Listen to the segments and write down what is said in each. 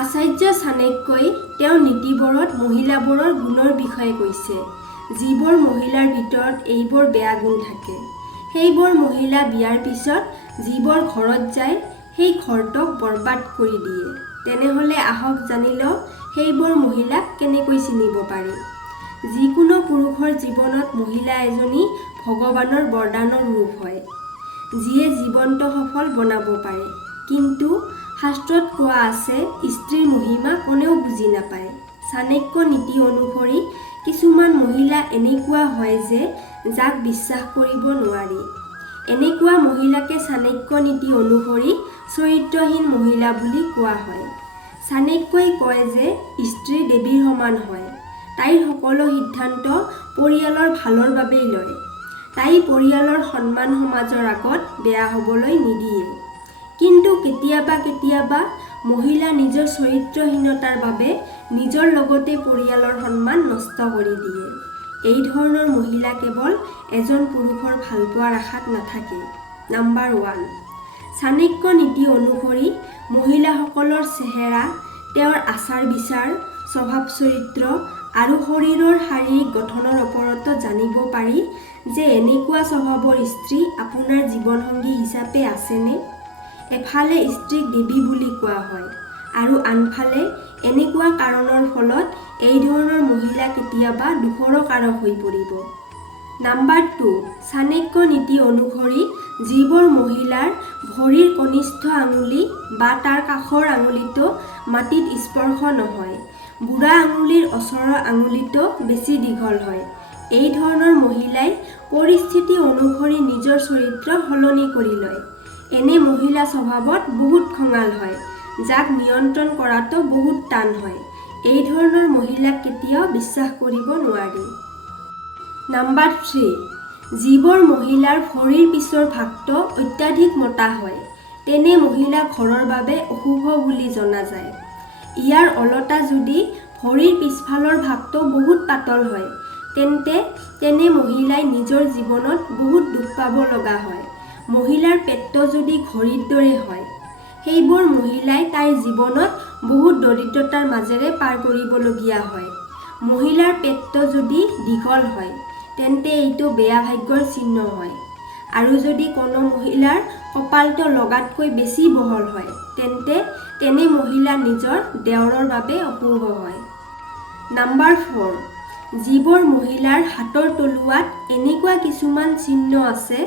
আচাৰ্য চাণক্যই তেওঁৰ নীতিবোৰত মহিলাবোৰৰ গুণৰ বিষয়ে কৈছে। যিবোৰ মহিলাৰ ভিতৰত এইবোৰ বেয়া গুণ থাকে, সেইবোৰ মহিলা বিয়াৰ পিছত যিবোৰ ঘৰত যায় সেই ঘৰটোক বৰবাদ কৰি দিয়ে। তেনেহ'লে আহক জানি লওঁ সেইবোৰ মহিলাক কেনেকৈ চিনিব পাৰি। যিকোনো পুৰুষৰ জীৱনত মহিলা এজনী ভগৱানৰ বৰদানৰ ৰূপ হয়, যিয়ে জীৱনটো সফল বনাব পাৰে। কিন্তু শাস্ত্ৰত কোৱা আছে স্ত্ৰীৰ মহিমা কোনেও বুজি নাপায়। চাণক্য নীতি অনুসৰি কিছুমান মহিলা এনেকুৱা হয় যে যাক বিশ্বাস কৰিব নোৱাৰি। এনেকুৱা মহিলাকে চাণক্য নীতি অনুসৰি চৰিত্ৰহীন মহিলা বুলি কোৱা হয়। চাণক্যই কয় যে স্ত্ৰী দেৱীৰ সমান হয়। তাইৰ সকলো সিদ্ধান্ত পৰিয়ালৰ ভালৰ বাবেই লয়। তাই পৰিয়ালৰ সন্মান সমাজৰ আগত বেয়া হ'বলৈ নিদিয়ে। কিন্তু কেতিয়াবা মহিলা নিজৰ চৰিত্ৰহীনতাৰ বাবে নিজৰ লগতে পৰিয়ালৰ সন্মান নষ্ট কৰি দিয়ে। এই ধৰণৰ মহিলা কেৱল এজন পুৰুষৰ ভালপোৱাৰ আশাত নাথাকে। নম্বৰ 1, চাণক্য নীতি অনুসৰি মহিলাসকলৰ চেহেৰা, তেওঁৰ আচাৰ বিচাৰ, স্বভাৱ চৰিত্ৰ আৰু শৰীৰৰ শাৰীৰিক গঠনৰ ওপৰতো জানিব পাৰি যে এনেকুৱা স্বভাৱৰ স্ত্ৰী আপোনাৰ জীৱনসংগী হিচাপে আছেনে। এফালে স্ত্ৰীক দেৱী বুলি কোৱা হয় আৰু আনফালে এনেকুৱা কাৰণৰ ফলত এই ধৰণৰ মহিলা কেতিয়াবা দুখৰো কাৰক হৈ পৰিব। নম্বৰ 2, চাণক্য নীতি অনুসৰি যিবোৰ মহিলাৰ ভৰিৰ কনিষ্ঠ আঙুলি বা তাৰ কাষৰ আঙুলিটো মাটিত স্পৰ্শ নহয়, বুঢ়া আঙুলিৰ ওচৰৰ আঙুলিটো বেছি দীঘল হয়, এই ধৰণৰ মহিলাই পৰিস্থিতি অনুসৰি নিজৰ চৰিত্ৰ সলনি কৰি লয়। এনে মহিলা স্বভাৱত বহুত খঙাল হয়, যাক নিয়ন্ত্ৰণ কৰাটো বহুত টান হয়। এই ধৰণৰ মহিলাক কেতিয়াও বিশ্বাস কৰিব নোৱাৰি। নম্বৰ 3, যিবোৰ মহিলাৰ ভৰিৰ পিছৰ ভাগটো অত্যাধিক মোটা হয়, তেনে মহিলা ঘৰৰ বাবে অশুভ বুলি জনা যায়। ইয়াৰ ওলোটা যদি ভৰিৰ পিছফালৰ ভাগটো বহুত পাতল হয়, তেনে মহিলাই নিজৰ জীৱনত বহুত দুখ পাব লগা হয়। মহিলাৰ পেটটো যদি ঘড়ীৰ দৰে হয়, সেইবোৰ মহিলাই তাইৰ জীৱনত বহুত দৰিদ্ৰতাৰ মাজেৰে পাৰ কৰিবলগীয়া হয়। মহিলাৰ পেটটো যদি দীঘল হয়, তেন্তে এইটো বেয়া ভাগ্যৰ চিহ্ন হয়। আৰু যদি কোনো মহিলাৰ কপালটো লগাতকৈ বেছি বহল হয়, তেনে মহিলা নিজৰ দেওৰৰ বাবে অশুভ হয়। নম্বৰ 4, যিবোৰ মহিলাৰ হাতৰ তলুৱাত এনেকুৱা কিছুমান চিহ্ন আছে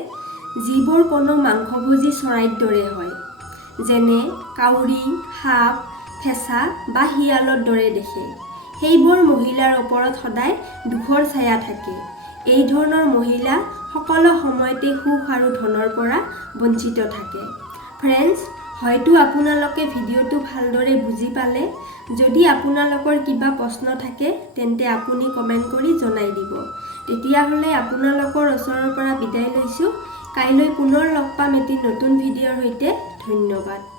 যিবোৰ কোনো মাংসভোজী চৰাইৰ দৰে হয়, যেনে কাউৰী, সাপ, ফেঁচা বা শিয়ালৰ দৰে দেখে, সেইবোৰ মহিলাৰ ওপৰত সদায় দুখৰ ছায়া থাকে। এই ধৰণৰ মহিলা সকলো সময়তে সুখ আৰু ধনৰ পৰা বঞ্চিত থাকে। ফ্ৰেণ্ডছ, হয়তো আপোনালোকে ভিডিঅ'টো ভালদৰে বুজি পালে। যদি আপোনালোকৰ কিবা প্ৰশ্ন থাকে তেন্তে আপুনি কমেণ্ট কৰি জনাই দিব। তেতিয়াহ'লে আপোনালোকৰ ওচৰৰ পৰা বিদায় লৈছোঁ। কাইলৈ পুনৰ লগ পাম এটি নতুন ভিডিঅ'ৰ সৈতে। ধন্যবাদ।